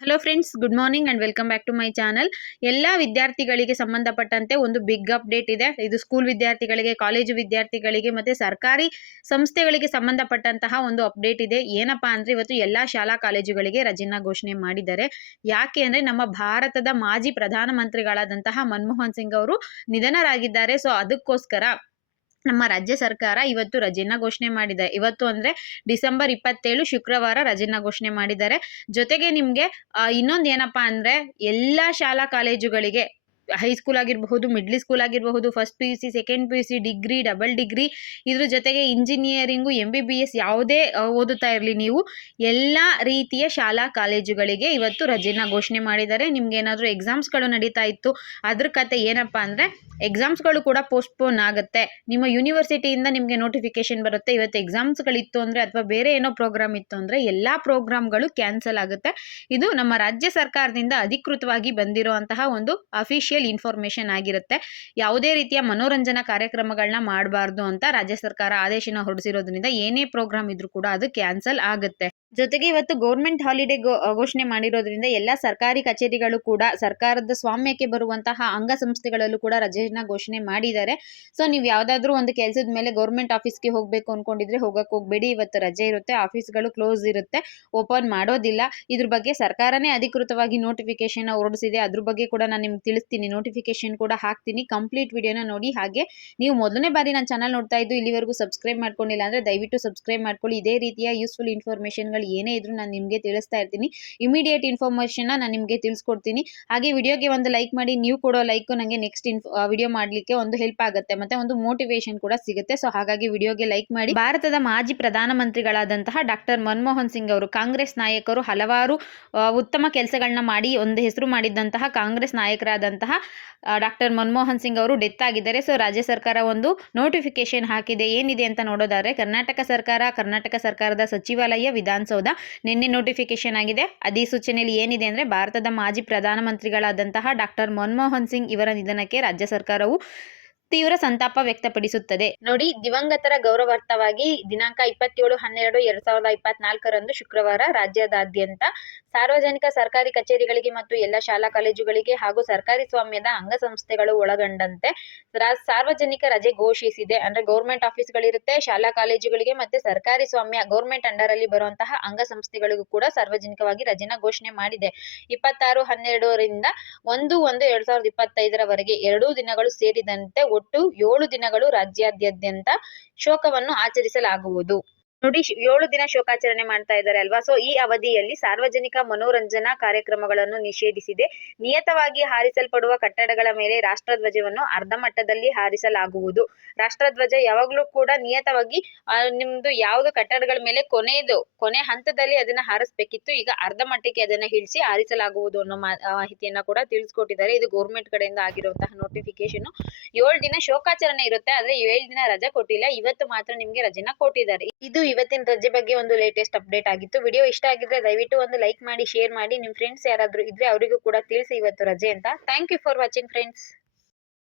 Hello friends, good morning and welcome back to my channel. ಎಲ್ಲ ವಿದ್ಯಾರ್ಥಿಗಳಿಗೆ ಸಂಬಂಧಪಟ್ಟಂತೆ ಒಂದು ಬಿಗ್ ಅಪ್ಡೇಟ್ ಇದೆ. ಇದು ಸ್ಕೂಲ್ ವಿದ್ಯಾರ್ಥಿಗಳಿಗೆ, ಕಾಲೇಜು ವಿದ್ಯಾರ್ಥಿಗಳಿಗೆ ಮತ್ತು ಸರ್ಕಾರಿ ಸಂಸ್ಥೆಗಳಿಗೆ ಸಂಬಂಧಪಟ್ಟಂತಹ ಒಂದು ಅಪ್ಡೇಟ್ ಇದೆ. ಏನಪ್ಪಾ ಅಂದ್ರೆ ಇವತ್ತು ಎಲ್ಲ ಶಾಲಾ ಕಾಲೇಜುಗಳಿಗೆ ರಜೆನ ಘೋಷಣೆ ಮಾಡಿದ್ದಾರೆ. ಯಾಕೆ ಅಂದ್ರೆ ನಮ್ಮ ಭಾರತದ ಮಾಜಿ ಪ್ರಧಾನಮಂತ್ರಿಗಳಾದಂತಹ ಮನಮೋಹನ್ ಸಿಂಗ್ ಅವರು ನಿಧನರಾಗಿದ್ದಾರೆ. ಸೊ ಅದಕ್ಕೋಸ್ಕರ ನಮ್ಮ ರಾಜ್ಯ ಸರ್ಕಾರ ಇವತ್ತು ರಜೆನ ಘೋಷಣೆ ಮಾಡಿದೆ. ಇವತ್ತು ಅಂದ್ರೆ ಡಿಸೆಂಬರ್ 27 ಶುಕ್ರವಾರ ರಜೆನ ಘೋಷಣೆ ಮಾಡಿದ್ದಾರೆ. ಜೊತೆಗೆ ನಿಮ್ಗೆ ಇನ್ನೊಂದು ಏನಪ್ಪಾ ಅಂದ್ರೆ ಎಲ್ಲಾ ಶಾಲಾ ಕಾಲೇಜುಗಳಿಗೆ ಹೈಸ್ಕೂಲ್ ಆಗಿರಬಹುದು, ಮಿಡ್ಲ್ ಸ್ಕೂಲ್ ಆಗಿರಬಹುದು, first PUC, second PUC, degree, double degree, ಇದ್ರ ಜೊತೆಗೆ ಇಂಜಿನಿಯರಿಂಗು, MBBS ಯಾವುದೇ ಓದುತ್ತಾ ಇರಲಿ ನೀವು, ಎಲ್ಲ ರೀತಿಯ ಶಾಲಾ ಕಾಲೇಜುಗಳಿಗೆ ಇವತ್ತು ರಜೆನ ಘೋಷಣೆ ಮಾಡಿದ್ದಾರೆ. ನಿಮ್ಗೆ ಏನಾದರೂ ಎಕ್ಸಾಮ್ಸ್ಗಳು ನಡೀತಾ ಇತ್ತು, ಅದ್ರ ಕತೆ ಏನಪ್ಪಾ ಅಂದ್ರೆ ಎಕ್ಸಾಮ್ಸ್ಗಳು ಕೂಡ ಪೋಸ್ಟ್ಪೋನ್ ಆಗುತ್ತೆ. ನಿಮ್ಮ ಯೂನಿವರ್ಸಿಟಿಯಿಂದ ನಿಮಗೆ ನೋಟಿಫಿಕೇಶನ್ ಬರುತ್ತೆ. ಇವತ್ತು ಎಕ್ಸಾಮ್ಸ್ಗಳಿತ್ತು ಅಂದರೆ ಅಥವಾ ಬೇರೆ ಏನೋ ಪ್ರೋಗ್ರಾಮ್ ಇತ್ತು ಅಂದರೆ ಎಲ್ಲ ಪ್ರೋಗ್ರಾಮ್ಗಳು ಕ್ಯಾನ್ಸಲ್ ಆಗುತ್ತೆ. ಇದು ನಮ್ಮ ರಾಜ್ಯ ಸರ್ಕಾರದಿಂದ ಅಧಿಕೃತವಾಗಿ ಬಂದಿರುವಂತಹ ಒಂದು ಅಫಿಷಿಯಲ್ ಇನ್ಫಾರ್ಮೇಶನ್ ಆಗಿರುತ್ತೆ. ಯಾವುದೇ ರೀತಿಯ ಮನೋರಂಜನಾ ಕಾರ್ಯಕ್ರಮಗಳನ್ನ ಮಾಡಬಾರ್ದು ಅಂತ ರಾಜ್ಯ ಸರ್ಕಾರ ಆದೇಶನ ಹೊರಡಿಸಿರೋದ್ರಿಂದ ಏನೇ ಪ್ರೋಗ್ರಾಮ್ ಇದ್ರೂ ಕೂಡ ಅದು ಕ್ಯಾನ್ಸಲ್ ಆಗುತ್ತೆ. ಜೊತೆಗೆ ಇವತ್ತು ಗೌರ್ಮೆಂಟ್ ಹಾಲಿಡೇ ಘೋಷಣೆ ಮಾಡಿರೋದ್ರಿಂದ ಎಲ್ಲ ಸರ್ಕಾರಿ ಕಚೇರಿಗಳು ಕೂಡ ಸರ್ಕಾರದ ಸ್ವಾಮ್ಯಕ್ಕೆ ಬರುವಂತಹ ಅಂಗಸಂಸ್ಥೆಗಳಲ್ಲೂ ಕೂಡ ರಜೆನ ಘೋಷಣೆ ಮಾಡಿದ್ದಾರೆ. ಸೊ ನೀವು ಯಾವುದಾದ್ರೂ ಒಂದು ಕೆಲಸದ ಮೇಲೆ ಗೌರ್ಮೆಂಟ್ ಆಫೀಸ್ಗೆ ಹೋಗಬೇಕು ಅನ್ಕೊಂಡಿದ್ರೆ ಹೋಗಕ್ಕೆ ಹೋಗಬೇಡಿ. ಇವತ್ತು ರಜೆ ಇರುತ್ತೆ, ಆಫೀಸ್ಗಳು ಕ್ಲೋಸ್ ಇರುತ್ತೆ, ಓಪನ್ ಮಾಡೋದಿಲ್ಲ. ಇದ್ರ ಬಗ್ಗೆ ಸರ್ಕಾರನೇ ಅಧಿಕೃತವಾಗಿ ನೋಟಿಫಿಕೇಶನ್ ಹೊರಡಿಸಿದೆ. ಅದ್ರ ಬಗ್ಗೆ ಕೂಡ ನಾನು ನಿಮ್ಗೆ ತಿಳಿಸ್ತೀನಿ, ನೋಟಿಫಿಕೇಶನ್ ಕೂಡ ಹಾಕ್ತೀನಿ. ಕಂಪ್ಲೀಟ್ ವಿಡಿಯೋನ ನೋಡಿ. ಹಾಗೆ ನೀವು ಮೊದಲನೇ ಬಾರಿ ನನ್ನ ಚಾನಲ್ ನೋಡ್ತಾ ಇದ್ದು ಇಲ್ಲಿವರೆಗೂ ಸಬ್ಸ್ಕ್ರೈಬ್ ಮಾಡ್ಕೊಂಡಿಲ್ಲ ಅಂದ್ರೆ ದಯವಿಟ್ಟು ಸಬ್ಸ್ಕ್ರೈಬ್ ಮಾಡ್ಕೊಳ್ಳಿ. ಇದೇ ರೀತಿಯ ಯೂಸ್ಫುಲ್ ಇನ್ಫಾರ್ಮೇಷನ್ಗಳು ಏನೇ ಇದ್ರೂ ನಾನು ನಿಮಗೆ ತಿಳಿಸ್ತಾ ಇರ್ತೀನಿ. ಇಮಿಡಿಯೇಟ್ ಇನ್ಫಾರ್ಮೇಷನ್ ನಾನು ನಿಮಗೆ ತಿಳಿಸ್ಕೊಡ್ತೀನಿ. ಹಾಗೆ ವಿಡಿಯೋಗೆ ಒಂದು ಲೈಕ್ ಮಾಡಿ. ನೀವು ಕೊಡೋ ಲೈಕ್ ನನಗೆ ನೆಕ್ಸ್ಟ್ ವಿಡಿಯೋ ಮಾಡಲಿಕ್ಕೆ ಒಂದು ಹೆಲ್ಪ್ ಆಗುತ್ತೆ, ಮತ್ತೆ ಒಂದು ಮೋಟಿವೇಶನ್ ಕೂಡ ಸಿಗುತ್ತೆ. ಸೊ ಹಾಗಾಗಿ ವಿಡಿಯೋಗೆ ಲೈಕ್ ಮಾಡಿ. ಭಾರತದ ಮಾಜಿ ಪ್ರಧಾನಮಂತ್ರಿಗಳಾದಂತಹ ಡಾಕ್ಟರ್ ಮನಮೋಹನ್ ಸಿಂಗ್ ಅವರು, ಕಾಂಗ್ರೆಸ್ ನಾಯಕರು, ಹಲವಾರು ಉತ್ತಮ ಕೆಲಸಗಳನ್ನ ಮಾಡಿ ಒಂದು ಹೆಸರು ಮಾಡಿದ್ದಂತಹ ಕಾಂಗ್ರೆಸ್ ನಾಯಕರಾದಂತಹ ಡಾಕ್ಟರ್ ಮನಮೋಹನ್ ಸಿಂಗ್ ಅವರು ಡೆತ್ ಆಗಿದ್ದಾರೆ. ಸೊ ರಾಜ್ಯ ಸರ್ಕಾರ ಒಂದು ನೋಟಿಫಿಕೇಶನ್ ಹಾಕಿದೆ. ಏನಿದೆ ಅಂತ ನೋಡೋದಾದ್ರೆ ಕರ್ನಾಟಕ ಸರ್ಕಾರದ ಸಚಿವಾಲಯ, ವಿಧಾನಸೌಧ ನಿನ್ನೆ ನೋಟಿಫಿಕೇಶನ್ ಆಗಿದೆ. ಅಧಿಸೂಚನೆಯಲ್ಲಿ ಏನಿದೆ ಅಂದ್ರೆ ಭಾರತದ ಮಾಜಿ ಪ್ರಧಾನಮಂತ್ರಿಗಳಾದಂತಹ ಡಾಕ್ಟರ್ ಮನಮೋಹನ್ ಸಿಂಗ್ ಇವರ ನಿಧನಕ್ಕೆ ರಾಜ್ಯ ಸರ್ಕಾರವು ತೀವ್ರ ಸಂತಾಪ ವ್ಯಕ್ತಪಡಿಸುತ್ತದೆ. ನೋಡಿ, ದಿವಂಗತರ ಗೌರವಾರ್ಥವಾಗಿ ದಿನಾಂಕ 27/12/2024 ಶುಕ್ರವಾರ ರಾಜ್ಯದಾದ್ಯಂತ ಸಾರ್ವಜನಿಕ ಸರ್ಕಾರಿ ಕಚೇರಿಗಳಿಗೆ ಮತ್ತು ಎಲ್ಲ ಶಾಲಾ ಕಾಲೇಜುಗಳಿಗೆ ಹಾಗೂ ಸರ್ಕಾರಿ ಸ್ವಾಮ್ಯದ ಅಂಗಸಂಸ್ಥೆಗಳು ಒಳಗೊಂಡಂತೆ ಸಾರ್ವಜನಿಕ ರಜೆ ಘೋಷಿಸಿದೆ. ಅಂದ್ರೆ ಗೌರ್ಮೆಂಟ್ ಆಫೀಸ್ಗಳಿರುತ್ತೆ, ಶಾಲಾ ಕಾಲೇಜುಗಳಿಗೆ ಮತ್ತೆ ಸರ್ಕಾರಿ ಸ್ವಾಮ್ಯ ಗೌರ್ಮೆಂಟ್ ಅಂಡರ್ ಅಲ್ಲಿ ಬರುವಂತಹ ಅಂಗಸಂಸ್ಥೆಗಳಿಗೂ ಕೂಡ ಸಾರ್ವಜನಿಕವಾಗಿ ರಜೆನ ಘೋಷಣೆ ಮಾಡಿದೆ. 26/12ರಿಂದ 1/1/2025 2 ದಿನಗಳು ಸೇರಿದಂತೆ ಒಟ್ಟು 7 ದಿನಗಳು ರಾಜ್ಯಾದ್ಯಂತ ಶೋಕವನ್ನು ಆಚರಿಸಲಾಗುವುದು. ನೋಡಿ, 7 ದಿನ ಶೋಕಾಚರಣೆ ಮಾಡ್ತಾ ಇದ್ದಾರೆ ಅಲ್ವಾ. ಸೊ ಈ ಅವಧಿಯಲ್ಲಿ ಸಾರ್ವಜನಿಕ ಮನೋರಂಜನಾ ಕಾರ್ಯಕ್ರಮಗಳನ್ನು ನಿಷೇಧಿಸಿದೆ. ನಿಯತವಾಗಿ ಹಾರಿಸಲ್ಪಡುವ ಕಟ್ಟಡಗಳ ಮೇಲೆ ರಾಷ್ಟ್ರಧ್ವಜವನ್ನು ಅರ್ಧ ಮಟ್ಟದಲ್ಲಿ ಹಾರಿಸಲಾಗುವುದು. ರಾಷ್ಟ್ರಧ್ವಜ ಯಾವಾಗಲೂ ಕೂಡ ನಿಯತವಾಗಿ ನಿಮ್ದು ಯಾವ್ದು ಕಟ್ಟಡಗಳ ಮೇಲೆ ಕೊನೆ ಹಂತದಲ್ಲಿ ಅದನ್ನ ಹಾರಿಸ್ಬೇಕಿತ್ತು. ಈಗ ಅರ್ಧ ಮಟ್ಟಕ್ಕೆ ಅದನ್ನ ಇಳಿಸಿ ಹಾರಿಸಲಾಗುವುದು ಅನ್ನೋ ಮಾಹಿತಿಯನ್ನ ಕೂಡ ತಿಳಿಸ್ಕೊಟ್ಟಿದ್ದಾರೆ. ಇದು ಗೌರ್ಮೆಂಟ್ ಕಡೆಯಿಂದ ಆಗಿರುವಂತಹ ನೋಟಿಫಿಕೇಶನ್. 7 ದಿನ ಶೋಕಾಚರಣೆ ಇರುತ್ತೆ, ಆದ್ರೆ 7 ದಿನ ರಜೆ ಕೊಟ್ಟಿಲ್ಲ. ಇವತ್ತು ಮಾತ್ರ ನಿಮ್ಗೆ ರಜೆನ ಕೊಟ್ಟಿದ್ದಾರೆ. ಇದು ಇವತ್ತಿನ ರಜೆ ಬಗ್ಗೆ ಒಂದು ಲೇಟೆಸ್ಟ್ ಅಪ್ಡೇಟ್ ಆಗಿತ್ತು. ವಿಡಿಯೋ ಇಷ್ಟ ಆಗಿದ್ರೆ ದಯವಿಟ್ಟು ಒಂದು ಲೈಕ್ ಮಾಡಿ, ಶೇರ್ ಮಾಡಿ. ನಿಮ್ಮ ಫ್ರೆಂಡ್ಸ್ ಯಾರಾದ್ರೂ ಇದ್ರೆ ಅವರಿಗೂ ಕೂಡ ತಿಳಿಸಿ ಇವತ್ತು ರಜೆ ಅಂತ. Thank you for watching friends.